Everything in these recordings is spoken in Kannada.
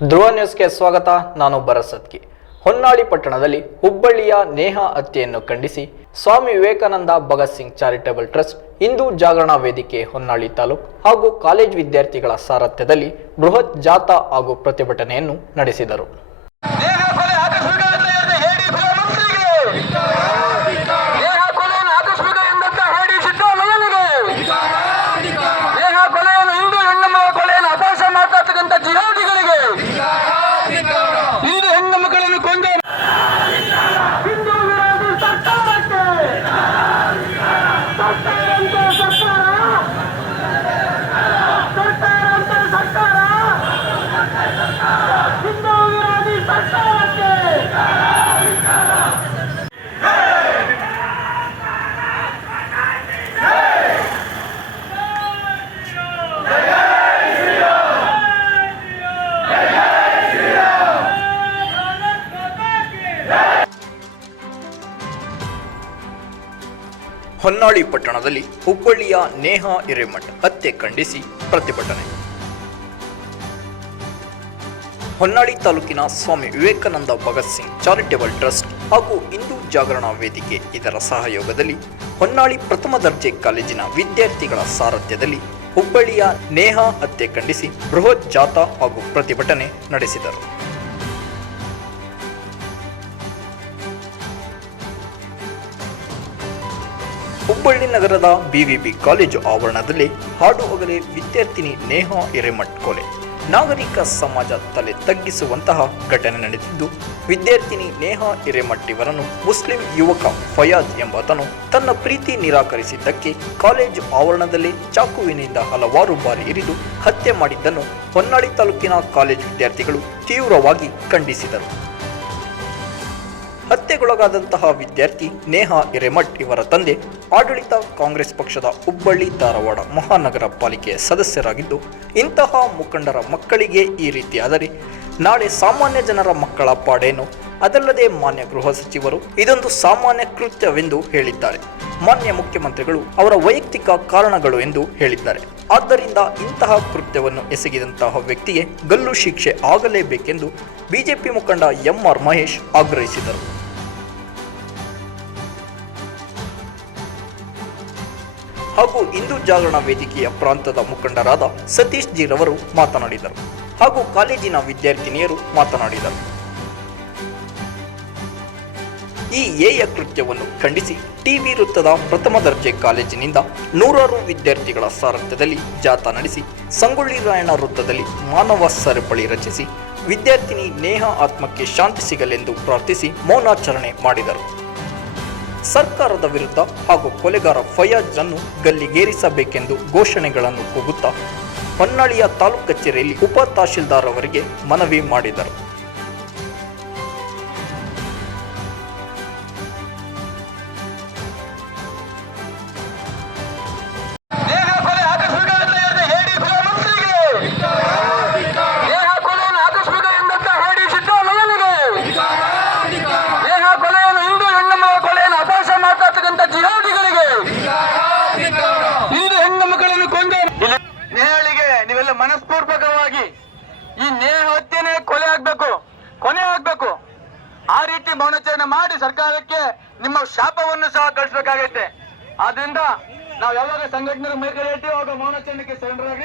ಧ್ರುವ ನ್ಯೂಸ್ಗೆ ಸ್ವಾಗತ, ನಾನು ಭರಸತ್ಕಿ ಹೊನ್ನಾಳಿ ಪಟ್ಟಣದಲ್ಲಿ ಹುಬ್ಬಳ್ಳಿಯ ನೇಹ ಹತ್ಯೆಯನ್ನು ಖಂಡಿಸಿ, ಸ್ವಾಮಿ ವಿವೇಕಾನಂದ ಭಗತ್ ಸಿಂಗ್ ಚಾರಿಟೇಬಲ್ ಟ್ರಸ್ಟ್ ಹಿಂದೂ ಜಾಗರಣಾ ವೇದಿಕೆ, ಹೊನ್ನಾಳಿ ತಾಲೂಕು ಹಾಗೂ ಕಾಲೇಜು ವಿದ್ಯಾರ್ಥಿಗಳ ಸಾರಥ್ಯದಲ್ಲಿ ಬೃಹತ್ ಜಾಥಾ ಹಾಗೂ ಪ್ರತಿಭಟನೆಯನ್ನು ನಡೆಸಿದರು. ಹೊನ್ನಾಳಿ ಪಟ್ಟಣದಲ್ಲಿ ಹುಬ್ಬಳ್ಳಿಯ ನೇಹ ಹಿರೇಮಠ್ ಹತ್ಯೆ ಖಂಡಿಸಿ ಪ್ರತಿಭಟನೆ. ಹೊನ್ನಾಳಿ ತಾಲೂಕಿನ ಸ್ವಾಮಿ ವಿವೇಕಾನಂದ ಭಗತ್ ಸಿಂಗ್ ಚಾರಿಟೇಬಲ್ ಟ್ರಸ್ಟ್ ಹಾಗೂ ಹಿಂದೂ ಜಾಗರಣಾ ವೇದಿಕೆ ಇದರ ಸಹಯೋಗದಲ್ಲಿ ಹೊನ್ನಾಳಿ ಪ್ರಥಮ ದರ್ಜೆ ಕಾಲೇಜಿನ ವಿದ್ಯಾರ್ಥಿಗಳ ಸಾರಥ್ಯದಲ್ಲಿ ಹುಬ್ಬಳ್ಳಿಯ ನೇಹ ಹತ್ಯೆ ಖಂಡಿಸಿ ಬೃಹತ್ ಜಾಥಾ ಹಾಗೂ ಪ್ರತಿಭಟನೆ ನಡೆಸಿದರು. ಹುಬ್ಬಳ್ಳಿ ನಗರದ ಬಿವಿಬಿ ಕಾಲೇಜು ಆವರಣದಲ್ಲಿ ಹಾಡು ಹೊಗಲೇ ವಿದ್ಯಾರ್ಥಿನಿ ನೇಹಾ ಹಿರೇಮಠ್ ಕೊಲೆ. ನಾಗರಿಕ ಸಮಾಜ ತಲೆ ತಗ್ಗಿಸುವಂತಹ ಘಟನೆ ನಡೆದಿದ್ದು, ವಿದ್ಯಾರ್ಥಿನಿ ನೇಹಾ ಹಿರೇಮಠ್ ಇವರನ್ನು ಮುಸ್ಲಿಂ ಯುವಕ ಫಯಾಜ್ ಎಂಬಾತನು ತನ್ನ ಪ್ರೀತಿ ನಿರಾಕರಿಸಿದ್ದಕ್ಕೆ ಕಾಲೇಜು ಆವರಣದಲ್ಲಿ ಚಾಕುವಿನಿಂದ ಹಲವಾರು ಬಾರಿ ಇರಿದು ಹತ್ಯೆ ಮಾಡಿದ್ದನ್ನು ಹೊನ್ನಾಳಿ ತಾಲೂಕಿನ ಕಾಲೇಜು ವಿದ್ಯಾರ್ಥಿಗಳು ತೀವ್ರವಾಗಿ ಖಂಡಿಸಿದರು. ಹತ್ಯೆಗೊಳಗಾದಂತಹ ವಿದ್ಯಾರ್ಥಿ ನೇಹಾ ಹಿರೇಮಠ್ ಇವರ ತಂದೆ ಆಡಳಿತ ಕಾಂಗ್ರೆಸ್ ಪಕ್ಷದ ಹುಬ್ಬಳ್ಳಿ ಧಾರವಾಡ ಮಹಾನಗರ ಪಾಲಿಕೆಯ ಸದಸ್ಯರಾಗಿದ್ದು, ಇಂತಹ ಮುಖಂಡರ ಮಕ್ಕಳಿಗೆ ಈ ರೀತಿಯಾದರೆ ನಾಳೆ ಸಾಮಾನ್ಯ ಜನರ ಮಕ್ಕಳ ಪಾಡೇನು? ಅದಲ್ಲದೆ ಮಾನ್ಯ ಗೃಹ ಸಚಿವರು ಇದೊಂದು ಸಾಮಾನ್ಯ ಕೃತ್ಯವೆಂದು ಹೇಳಿದ್ದಾರೆ. ಮಾನ್ಯ ಮುಖ್ಯಮಂತ್ರಿಗಳು ಅವರ ವೈಯಕ್ತಿಕ ಕಾರಣಗಳು ಎಂದು ಹೇಳಿದ್ದಾರೆ. ಆದ್ದರಿಂದ ಇಂತಹ ಕೃತ್ಯವನ್ನು ಎಸಗಿದಂತಹ ವ್ಯಕ್ತಿಗೆ ಗಲ್ಲು ಶಿಕ್ಷೆ ಆಗಲೇಬೇಕೆಂದು ಬಿಜೆಪಿ ಮುಖಂಡ ಎಂಆರ್ ಮಹೇಶ್ ಆಗ್ರಹಿಸಿದರು. ಹಾಗೂ ಹಿಂದೂ ಜಾಗರಣ ವೇದಿಕೆಯ ಪ್ರಾಂತದ ಮುಖಂಡರಾದ ಸತೀಶ್ ಜೀರವರು ಮಾತನಾಡಿದರು ಹಾಗೂ ಕಾಲೇಜಿನ ವಿದ್ಯಾರ್ಥಿನಿಯರು ಮಾತನಾಡಿದರು. ಈ ಏಯ ಕೃತ್ಯವನ್ನು ಖಂಡಿಸಿ ಟಿವಿ ವೃತ್ತದ ಪ್ರಥಮ ದರ್ಜೆ ಕಾಲೇಜಿನಿಂದ ನೂರಾರು ವಿದ್ಯಾರ್ಥಿಗಳ ಸಾರಥ್ಯದಲ್ಲಿ ಜಾಥಾ ನಡೆಸಿ ಸಂಗೊಳ್ಳಿ ರಾಯಣ್ಣ ವೃತ್ತದಲ್ಲಿ ಮಾನವ ಸರಪಳಿ ರಚಿಸಿ ವಿದ್ಯಾರ್ಥಿನಿ ನೇಹ ಆತ್ಮಕ್ಕೆ ಶಾಂತಿ ಸಿಗಲೆಂದು ಪ್ರಾರ್ಥಿಸಿ ಮೌನಾಚರಣೆ ಮಾಡಿದರು. ಸರ್ಕಾರದ ವಿರುದ್ಧ ಹಾಗೂ ಕೊಲೆಗಾರ ಫಯಾಜ್ ಅನ್ನು ಗಲ್ಲಿಗೇರಿಸಬೇಕೆಂದು ಘೋಷಣೆಗಳನ್ನು ಕೂಗುತ್ತಾ ಹೊನ್ನಾಳಿಯ ತಾಲೂಕು ಕಚೇರಿಯಲ್ಲಿ ಉಪ ತಹಶೀಲ್ದಾರ್ ಅವರಿಗೆ ಮನವಿ ಮಾಡಿದರು. ಆಗ್ಬೇಕು, ಕೊನೆ ಆಗ್ಬೇಕು. ಆ ರೀತಿ ಮೌನಾಚರಣೆ ಮಾಡಿ ಸರ್ಕಾರಕ್ಕೆ ನಿಮ್ಮ ಶಾಪವನ್ನು ಸಹ ಕಳಿಸಬೇಕಾಗೈತೆ. ಆದ್ರಿಂದ ನಾವ್ ಯಾವಾಗ ಸಂಘಟನೆ ಮೈಕೈ ಹೇಳ್ತೀವಿ ಅವಾಗ ಮೌನಾಚರಣೆಗೆ ಸರೆಂಡರ್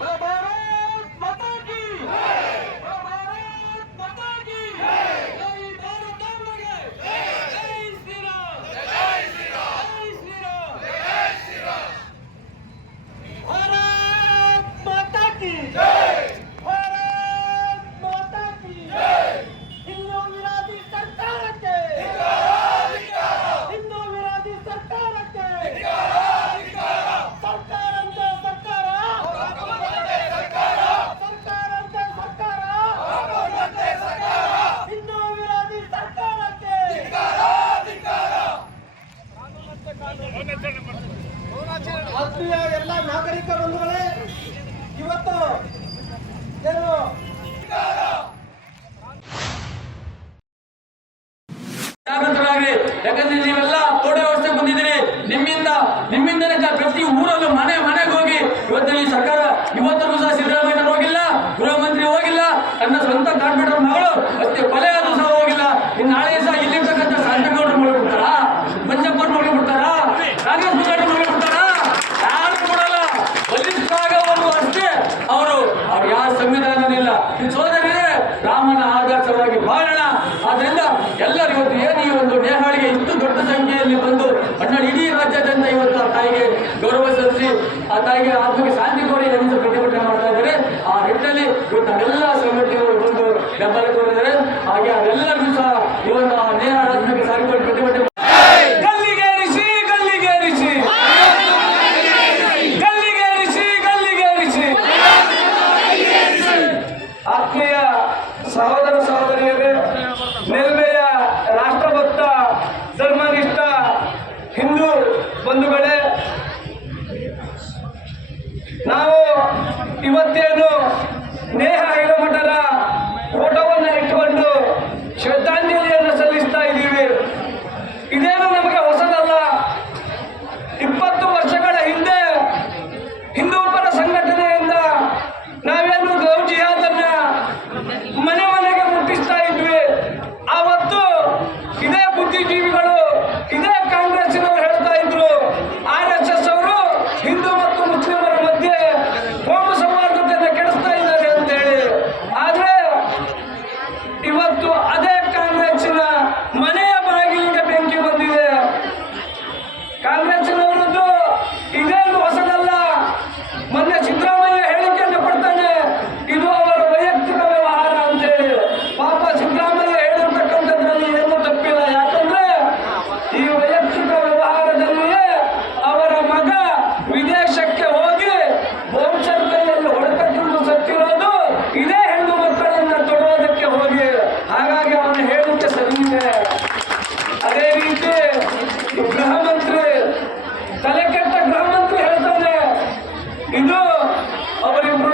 ಪ್ರಭಾರ ಜಾಗೃತರಾಗ್ರಿ ಯಾಕಂದ್ರೆ ನೀವೆಲ್ಲ ತೋಡೆ ವ್ಯವಸ್ಥೆ ಬಂದಿದ್ದೀರಿ. ನಿಮ್ಮಿಂದ ನಿಮ್ಮಿಂದನೇ ಪ್ರತಿ ಊರಲ್ಲೂ ಮನೆ ನಾವೆಲ್ಲ ಸಂಘಟನೆಗಳು ಬಂದು ಬೆಂಬಲ ಅವರಿಬ್ರು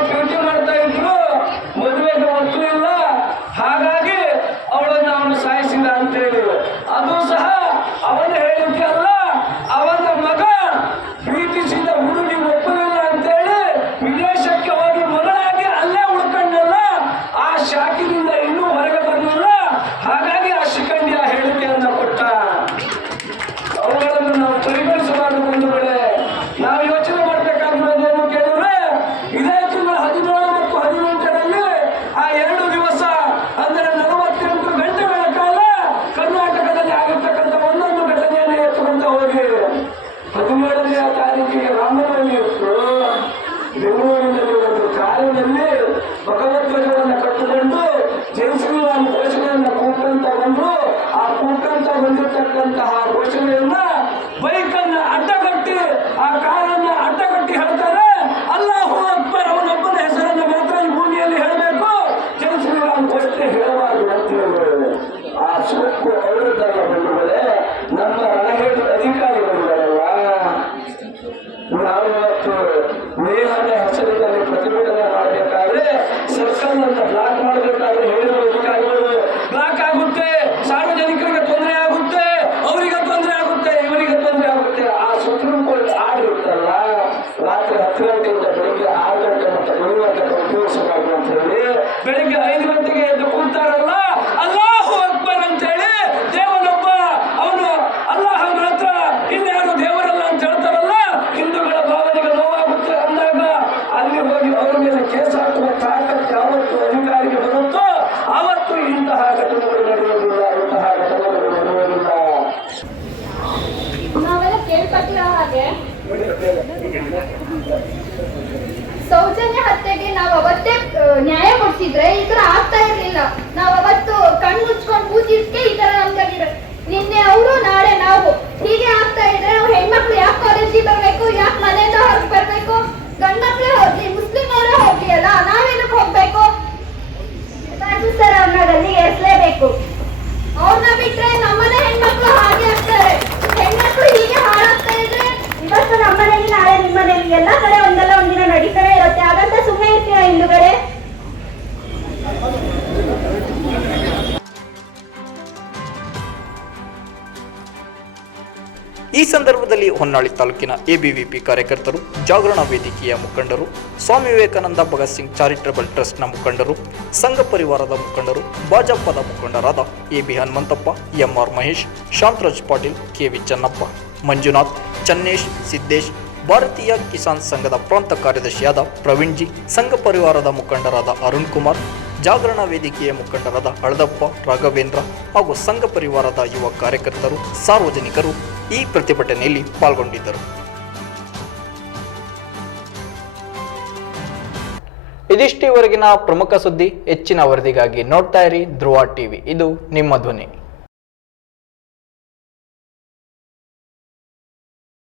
fibra ಹೊನ್ನಾಳಿ ತಾಲೂಕಿನ ಎಬಿವಿಪಿ ಕಾರ್ಯಕರ್ತರು, ಜಾಗರಣ ವೇದಿಕೆಯ ಮುಖಂಡರು, ಸ್ವಾಮಿ ವಿವೇಕಾನಂದ ಭಗತ್ ಸಿಂಗ್ ಚಾರಿಟಬಲ್ ಟ್ರಸ್ಟ್ನ ಮುಖಂಡರು, ಸಂಘ ಪರಿವಾರದ ಮುಖಂಡರು ಭಾಜಪದ ಮುಖಂಡರಾದ AB Hanumanthappa, MR Mahesh, Shantaraj Patil, KV Channappa, Manjunath, Channesh, Siddesh, Bharatiya Kisan ಸಂಘದ ಪ್ರಾಂತ ಕಾರ್ಯದರ್ಶಿಯಾದ ಪ್ರವೀಣ್ಜಿ, ಸಂಘ ಪರಿವಾರದ ಮುಖಂಡರಾದ ಅರುಣ್ ಕುಮಾರ್ ಜಾಗರಣ ವೇದಿಕೆಯ ಮುಖಂಡರಾದ ಹಳದಪ್ಪ, ರಾಘವೇಂದ್ರ ಹಾಗೂ ಸಂಘ ಪರಿವಾರದ ಯುವ ಕಾರ್ಯಕರ್ತರು, ಸಾರ್ವಜನಿಕರು ಈ ಪ್ರತಿಭಟನೆಯಲ್ಲಿ ಪಾಲ್ಗೊಂಡಿದ್ದರು. ಇದಿಷ್ಟಿವರೆಗಿನ ಪ್ರಮುಖ ಸುದ್ದಿ ಹೆಚ್ಚಿನ ವರದಿಗಾಗಿ ನೋಡ್ತಾ ಇರಿ ಧ್ರುವ ಟಿವಿ. ಇದು ನಿಮ್ಮ ಧ್ವನಿ.